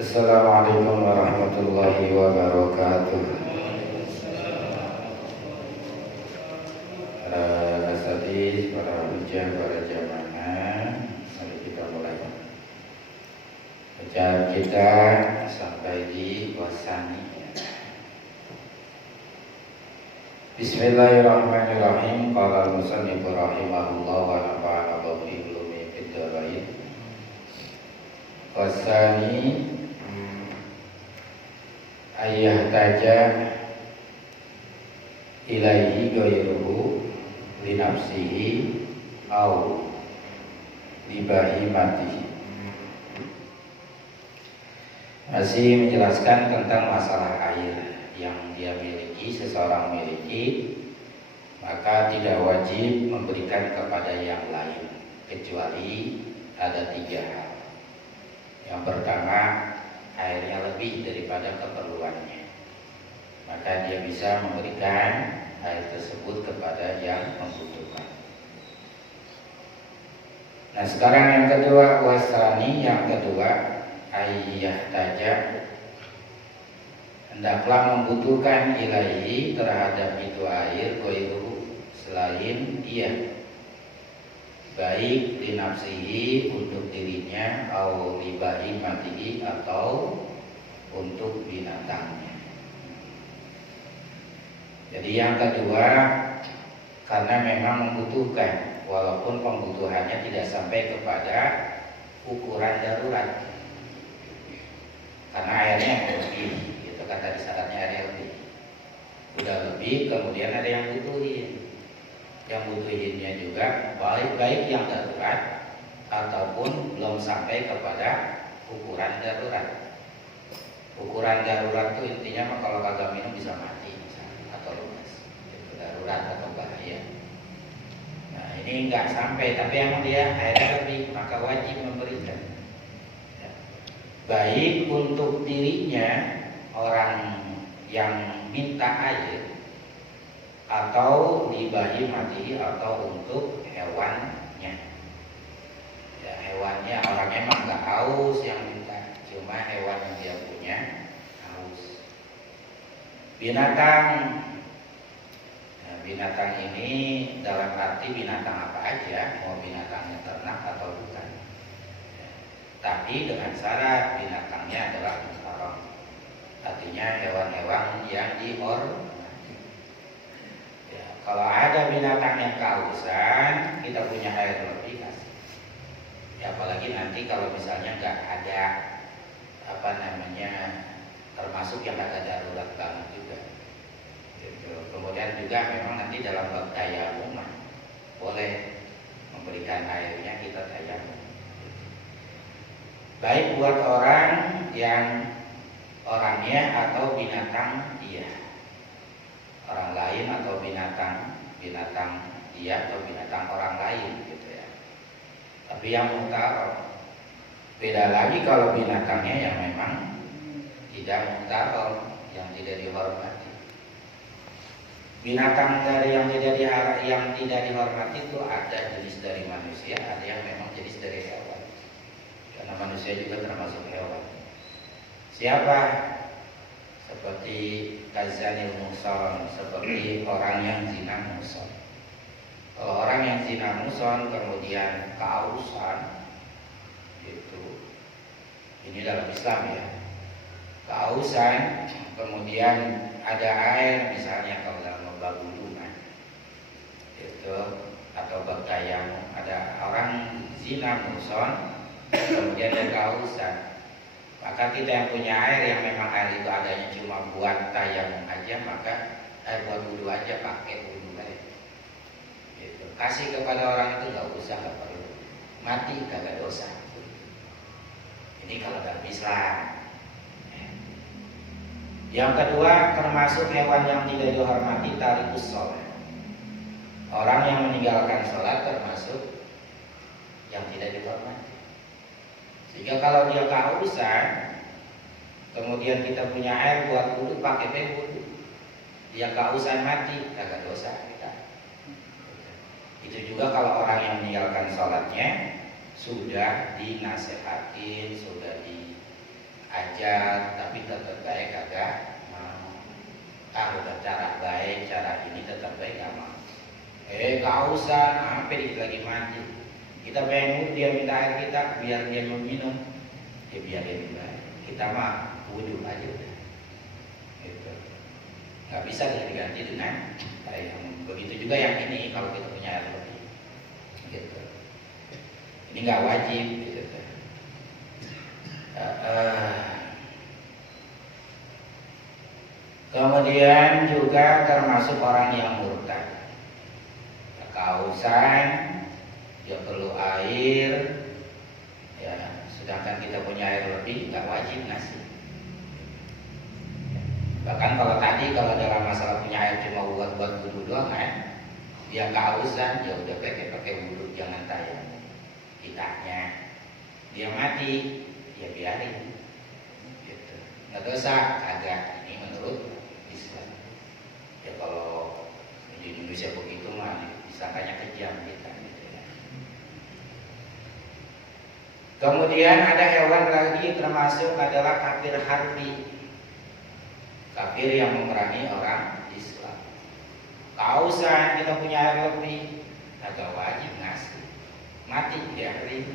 Assalamualaikum warahmatullahi wabarakatuh. Para asatidz, para hujjah, para jamaah, mari kita mulai. Bacaan kita sampai di wasani. Bismillahirrahmanirrahim. Qala al-musannif rahimahullah wa nafa'ana bihi ulumi fid dharain. Wasani ayah taja ilaihi ghairuhu li nafsihi au li bahimatihi. Masih menjelaskan tentang masalah air yang dia miliki, seseorang miliki, maka tidak wajib memberikan kepada yang lain kecuali ada 3 hal. Yang pertama, airnya lebih daripada keperluannya, maka dia bisa memberikan air tersebut kepada yang membutuhkan. Nah, sekarang yang kedua, wasani, yang kedua, ayah taja, hendaklah membutuhkan ilahi terhadap itu air, ghairuhu, selain dia, baik li nafsihi, untuk dirinya, au li bahimatihi, atau untuk binatangnya. Jadi yang kedua, karena memang membutuhkan, walaupun pembutuhannya tidak sampai kepada ukuran darurat, karena airnya lebih, gitu kan tadi syaratnya airnya lebih, udah lebih, kemudian ada yang butuhin. Yang butuhinnya juga baik yang darurat ataupun belum sampai kepada ukuran darurat. Ukuran darurat itu intinya kalau kagak minum bisa mati misalnya, atau lunas, itu darurat atau bahaya. Nah, ini enggak sampai, tapi emang dia airnya lebih, maka wajib memberikan. Ya. Baik untuk dirinya, orang yang minta air, atau dibayi mati, atau untuk hewannya. Ya, hewannya, orangnya emang nggak haus yang minta, cuma hewan yang dia punya haus. Binatang, nah, binatang ini dalam arti binatang apa aja, mau binatangnya ternak atau bukan. Ya, tapi dengan syarat binatangnya adalah muhtaram, artinya hewan-hewan yang dihormati. Kalau ada binatang yang kehausan, kita punya air lebih kasih. Ya, apalagi nanti kalau misalnya nggak ada termasuk yang ada darurat banget juga. Gitu. Kemudian juga memang nanti dalam bab tayamum boleh memberikan airnya, kita tayamum. Baik buat orang yang orangnya atau binatang dia. Orang lain atau binatang dia atau binatang orang lain, gitu ya. Tapi yang muhtaram, beda lagi kalau binatangnya yang memang tidak muhtaram, yang tidak dihormati. Binatang dari yang tidak dihormati itu ada jenis dari manusia, ada yang memang jenis dari hewan. Karena manusia juga termasuk hewan. Siapa? Seperti kazanil muson, seperti orang yang zina muson. Kalau orang yang zina muson kemudian kehausan, itu ini dalam Islam ya, kehausan, kemudian ada air, misalnya kalau dalam bab wudu itu, atau bab tayamum, ada orang zina muson kemudian ada kehausan, maka kita yang punya air yang memang air itu adanya cuma buat tayamum aja, maka air buat wudu aja, pakai wudu aja. Gitu. Kasih kepada orang itu nggak usah, nggak perlu, mati kagak dosa. Ini kalau dalam Islam. Yang kedua, termasuk hewan yang tidak dihormati, tarikus sholat. Orang yang meninggalkan sholat termasuk yang tidak dihormati. Sehingga kalau dia kehausan, kemudian kita punya air buat wudu, pakai wudu, dia kehausan mati, kagak dosa kita. Itu juga kalau orang yang meninggalkan sholatnya sudah dinasihatin, sudah ajar, tapi tetap baik kagak mau. Udah cara baik, cara ini tetap baik gak mau. Kausan, apa dikit lagi mandi. Kita pengen dia minta air kita biar dia mau minum, dia biar dia minum. Kita mah wudhu aja udah. Gitu. Nggak bisa diganti dengan air. Begitu juga yang ini kalau kita punya air lebih. Gitu. Ini nggak wajib. Gitu. Kemudian juga termasuk orang yang murtad. Kausan, dia perlu air, ya. Sedangkan kita punya air lebih, nggak wajib ngasih. Bahkan kalau tadi kalau dalam masalah punya air cuma buat wudhu doang kan, dia kausan, ya udah pakai wudhu, jangan tayang. Kitanya dia mati, ya biarin. Gitu. Nggak dosa, agak ini menurut Islam. Ya kalau di Indonesia begitu mah disangkanya kejam kita. Gitu ya. Kemudian ada hewan lagi termasuk adalah kafir harbi. Kafir yang memerangi orang Islam. Kausan kita punya air lebih, agak wajib ngasih. Mati biarin.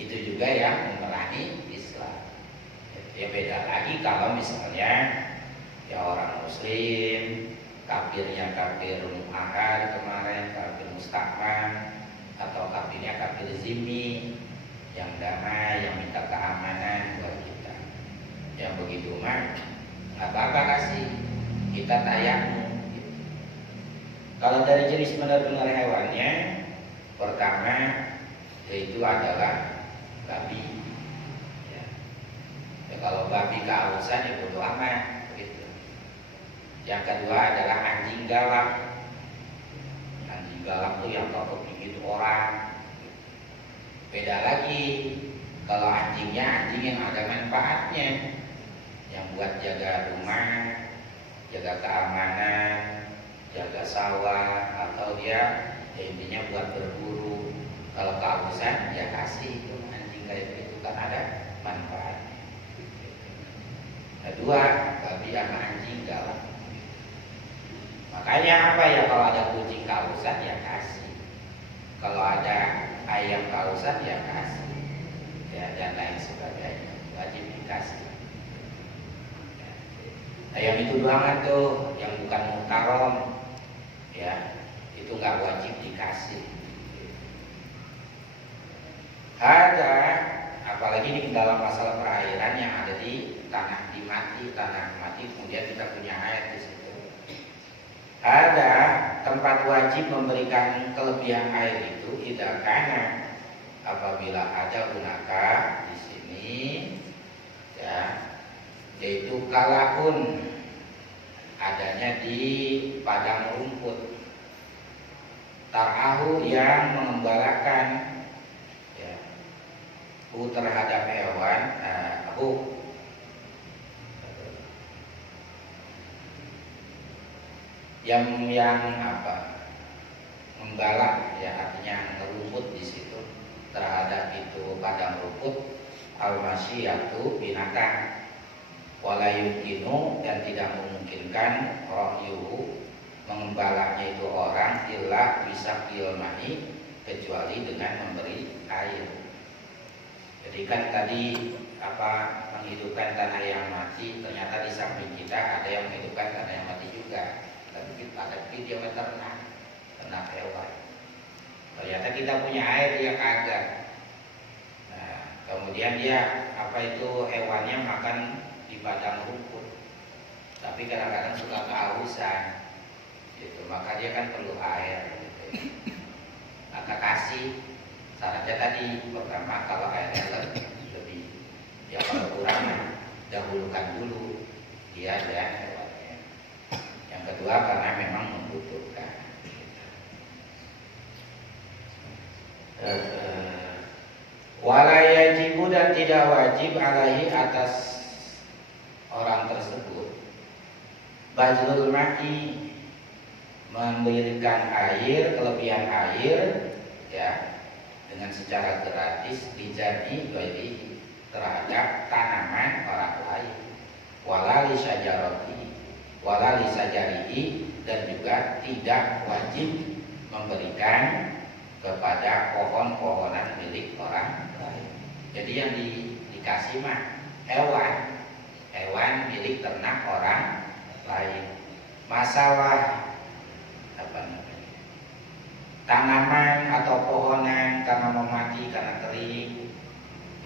Itu juga yang memerangi Islam. Ya beda lagi kalau misalnya ya orang Muslim, kafirnya kafir mu'ahad kemarin, kafir musta'man, atau kafirnya kafir zimmi, yang damai, yang minta keamanan buat kita. Yang begitu mah nggak apa-apa kasih, kita tayang. Gitu. Kalau dari jenis benar-benar hewannya, pertama yaitu adalah babi. Ya. Ya, kalau babi kehausan ya bodo amat. Gitu. Yang kedua adalah anjing galak. Anjing galak tuh yang takut gigit orang. Beda lagi kalau anjingnya anjing yang ada manfaatnya, yang buat jaga rumah, jaga keamanan, jaga sawah, atau dia ya intinya buat berburu. Kalau kehausan ya kasih itu anjing kayak gitu kan ada manfaatnya. Kedua, babi sama anjing galak. Makanya apa ya, kalau ada kucing kehausan ya kasih, kalau ada ayam kehausan ya kasih, ya dan lain sebagainya, wajib dikasih. Ya. Ayam itu doang tuh yang bukan muhtarom, ya itu nggak wajib dikasih. Ada, apalagi di dalam masalah perairan yang ada di tanah mati, kemudian kita punya air di situ. Ada tempat wajib memberikan kelebihan air itu tidak karena apabila ada gunaka di sini, ya, yaitu kalaun adanya di padang rumput, tarahu yang mengembalakan terhadap hewan, yang apa, membalak, ya artinya ngerumput di situ terhadap itu padang rumput, al-masyiyatu binatang, wala yumkinu, dan tidak memungkinkan rohyuhu mengembalaknya itu orang illa bisa kilmai, kecuali dengan memberi air. Jadi kan tadi apa, menghidupkan tanah yang mati, ternyata di samping kita ada yang menghidupkan tanah yang mati juga. Tapi dia ternak hewan. Ternyata kita punya air, dia kagak. Nah, kemudian dia apa itu hewannya makan di padang rumput, tapi kadang-kadang suka kehausan, gitu. Maka dia kan perlu air. Gitu. Maka kasih. Syaratnya tadi pertama kalau airnya lebih, ya kalau kurang dahulukan dulu dia dan hewannya. Yang kedua karena memang membutuhkan. Wala yajibu, dan tidak wajib alaihi atas orang tersebut bazlul ma'i, memberikan air, kelebihan air, ya, dengan secara gratis dijadi ghairihi, terhadap tanaman orang lain. Walali sajarihi, dan juga tidak wajib memberikan kepada pohon-pohonan milik orang lain. Jadi yang dikasih mah hewan milik ternak orang lain. Masalah tanaman atau pohonan karena mau mati, karena kering,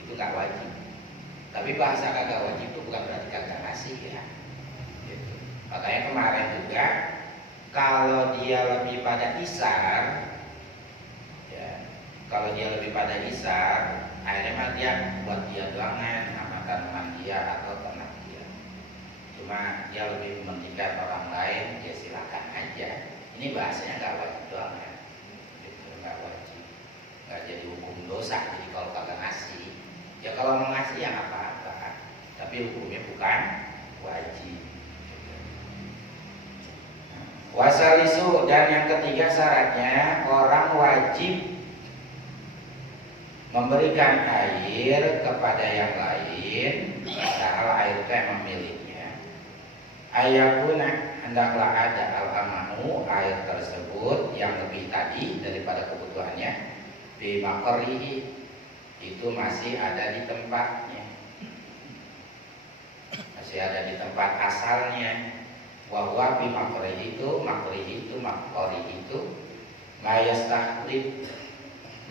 itu nggak wajib. Tapi bahasa kagak wajib itu bukan berarti kagak ngasih ya. Gitu. Makanya kemarin juga kalau dia lebih pada isar, ya, kalau dia lebih pada isar, akhirnya mah dia buat dia doangan sama tanaman dia atau ternak dia. Cuma dia lebih mementingkan orang lain, ya silakan aja. Ini bahasanya nggak wajib doangan, gitu, nggak wajib, nggak jadi hukum dosa. Jadi kalau kagak ngasih, ya kalau mau ngasih ya nggak apa-apa, tapi hukumnya bukan wajib. Wasalisu, dan yang ketiga syaratnya orang wajib memberikan air kepada yang lain padahal air itu emang miliknya. Ayakuna, hendaklah ada al-amanu, air tersebut yang lebih tadi daripada kebutuhannya, bimakorihi, itu masih ada di tempatnya, masih ada di tempat asalnya. Wahwa bimakorihi itu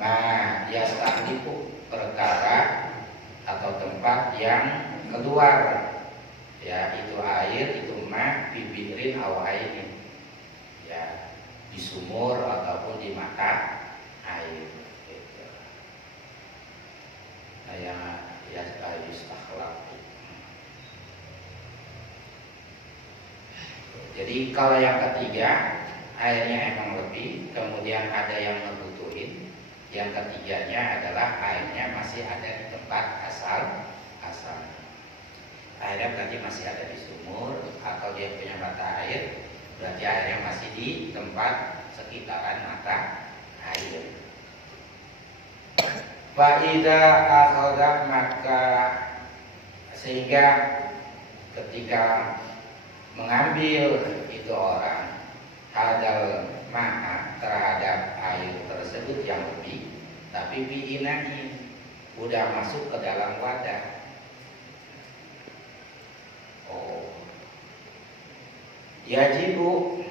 mayastahlifu perkara atau tempat yang keluar, ya itu air, itu mah bibirin awainin, ya di sumur ataupun di mata air gitu. Nah yang yastakhlaq. Jadi kalau yang ketiga airnya emang lebih, kemudian ada yang membutuhin, yang ketiganya adalah airnya masih ada di tempat asal. Airnya berarti masih ada di sumur atau dia punya mata air, berarti airnya masih di tempat sekitaran mata air. Fa'idha akhodah, maka sehingga ketika mengambil itu orang hadal maha terhadap air tersebut yang lebih, tapi biinain udah masuk ke dalam wadah. Yajibu,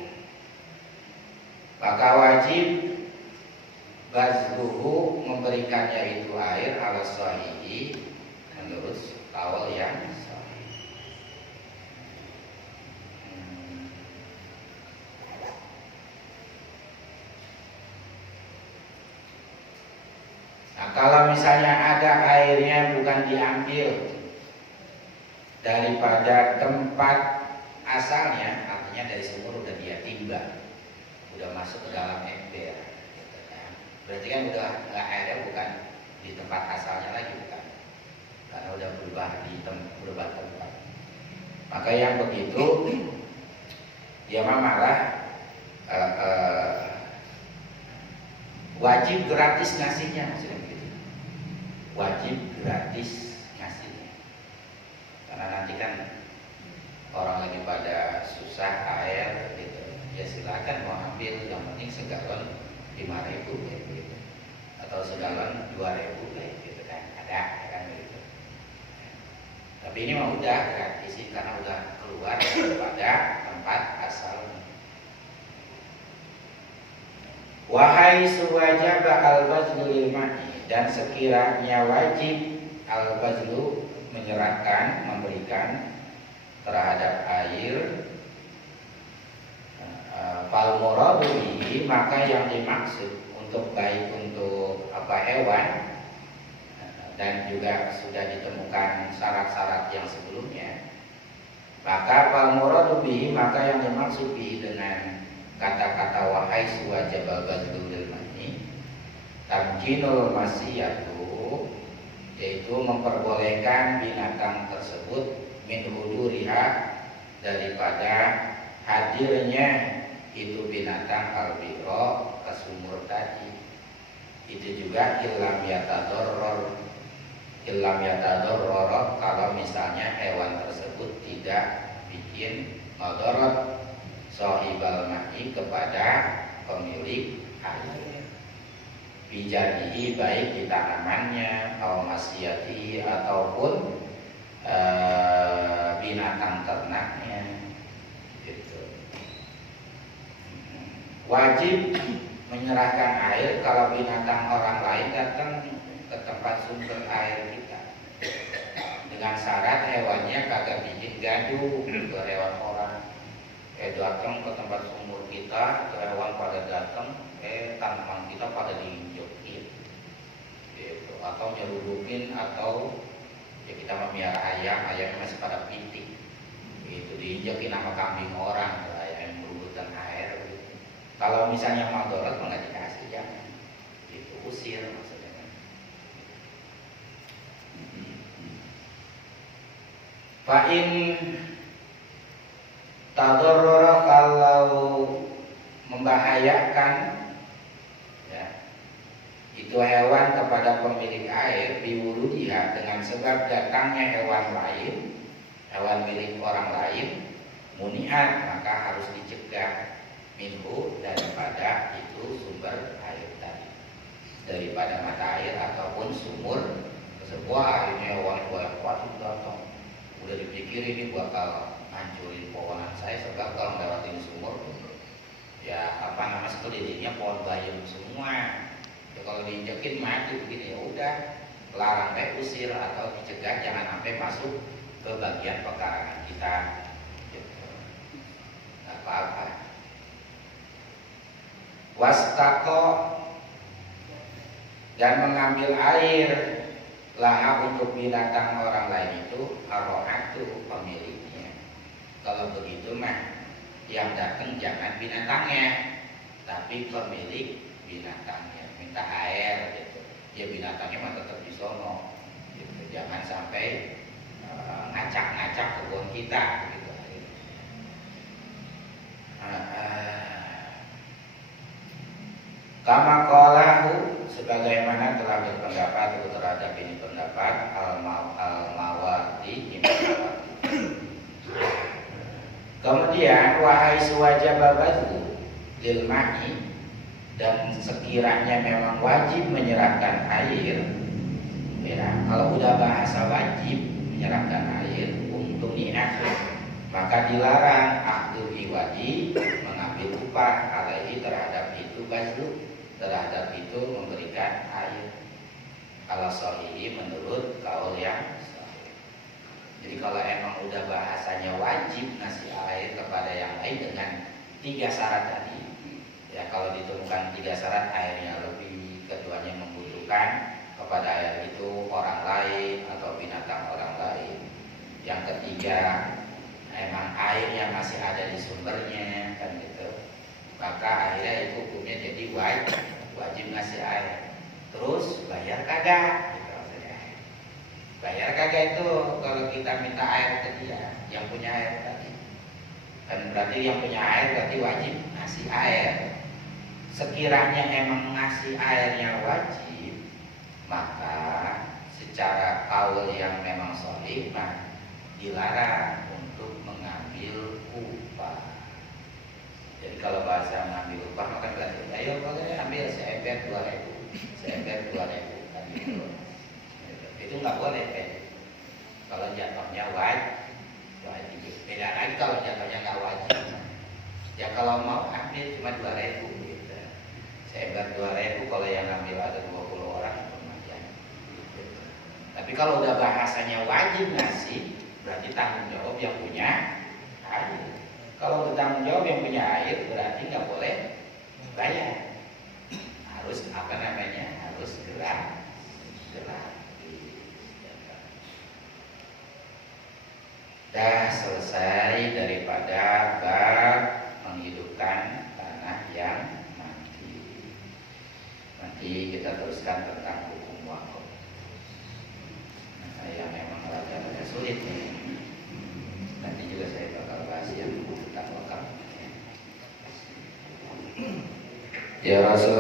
maka wajib bazluhu, memberikannya itu air ala sahihi, menurut kaul yang sahih. Nah kalau misalnya ada airnya bukan diambil daripada tempat asalnya, artinya dari sumur udah dia timba, udah masuk ke dalam ember, gitu kan. Berarti kan udah nggak, airnya bukan di tempat asalnya lagi, bukan, karena udah berubah tempat. Maka yang begitu dia malah wajib gratis ngasihnya, maksudnya begitu. Wajib gratis ngasihnya, karena nanti kan orang lagi pada susah air gitu, ya silakan mau ambil, yang penting segalon 5.000 kayak gitu, atau segalon 2.000 kayak gitu kan, ada kan gitu. Tapi ini mah udah gratis sih, karena udah keluar daripada tempat asalnya. Wahai suwajab al-bazlu lil ma'i, dan sekiranya wajib al-bazlu menyerahkan, memberikan terhadap air, fal muradu bihi, maka yang dimaksud untuk baik untuk hewan, dan juga sudah ditemukan syarat-syarat yang sebelumnya, maka fal muradu bihi, maka yang dimaksud bihi dengan kata-kata wahai suwajab al-bazlu lil ma'i, tamkinul masiyatu, yaitu memperbolehkan binatang tersebut min huduriha, daripada hadirnya itu binatang albiro ke sumur tadi. Itu juga ilam yatadorror, Illam yatadorroro, kalau misalnya hewan tersebut tidak bikin madarat sahibal ma'i, kepada pemilik air, bijadihi, baik di tanamannya, atau masyatihi, ataupun binatang ternaknya gitu. Wajib menyerahkan air kalau binatang orang lain datang ke tempat sumber air kita, dengan syarat hewannya kagak bikin gaduh ke hewan orang. Datang ke tempat sumur kita, ke hewan pada datang, tanaman kita pada diinjekin gitu. Atau nyeludupin, atau ya kita memelihara ayamnya masih pada pitik itu, diinjekin sama kambing orang, ayam yang berebutan air gitu. Kalau misalnya madarat nggak dikasih, jangan, itu usir maksudnya. Fa'in tadarrara, kalau membahayakan ya, itu hewan kepada pemilik air, biwuludiha, dengan sebab datangnya hewan lain, hewan milik orang lain, munihat, maka harus dicegah, minhu, daripada itu sumber air tadi, daripada mata air ataupun sumur sebuah. Ini hewan banyak waktu datang, udah dipikir ini bakal hancurin pohonan saya, sebab kalau lewatin sumur ya sekelilingnya pohon bayam semua ya, kalau diinjekin mati begini, ya udah larang, usir atau dicegah, jangan sampai masuk ke bagian pekarangan kita gitu. Gak apa-apa. Wastaqo, dan mengambil air laha, untuk binatang orang lain itu, arrohatu, pemiliknya. Kalau begitu mah yang datang jangan binatangnya, tapi pemilik binatangnya minta air gitu. Ya binatangnya mah tetap di sono gitu. Jangan sampai ngacak-ngacak kebun kita gitu. Kama qalahu, sebagaimana telah berpendapat terhadap ini pendapat al-Mawardi. Kemudian wahai suwajababatu lil ma'i, dan sekiranya memang wajib menyerahkan air ya, kalau udah bahasa wajib menyerahkan air untuk niat, maka dilarang akhdul iwadi, mengambil upah, alaihi, terhadap itu, bazlu, terhadap itu memberikan air, ala shahihi, menurut kaul yang sahih. Jadi kalau emang udah bahasanya wajib ngasih air kepada yang lain dengan 3 syarat tadi ya, kalau ditemukan 3 syarat, airnya lebih, keduanya membutuhkan, kepada air itu orang lain atau binatang orang lain, yang ketiga emang airnya masih ada di sumbernya kan gitu, maka akhirnya itu hukumnya jadi wajib ngasih air. Terus bayar kagak gitu maksudnya. Bayar kagak itu kalau kita minta air ke dia yang punya air tadi, kan berarti yang punya air berarti wajib ngasih air. Sekiranya emang ngasih airnya wajib, maka secara kaul yang memang sholih mah dilarang untuk mengambil upah. Jadi kalau bahasa mengambil upah maka berarti ayo boleh ambil seember 2.000, seember 2.000 kan gitu. Itu nggak boleh kan? Kalau jatuhnya wajib. Beda lagi kalau jatuhnya nggak wajib. Ya kalau mau ambil cuma 2.000 gitu. Seember 2.000, kalau yang ambil ada 20 orang lumayan. Gitu. Tapi kalau udah bahasanya wajib ngasih, berarti tanggung jawab yang punya air. Kalau bertanggung jawab yang punya air, berarti nggak boleh bayar. Harus harus gerak. Dah selesai daripada bab menghidupkan tanah yang mati. Nanti kita teruskan tentang hukum wakaf. Yang memang agak sulit nih. Nanti juga saya bakal bahas yang tentang wakaf. Ya Rasul.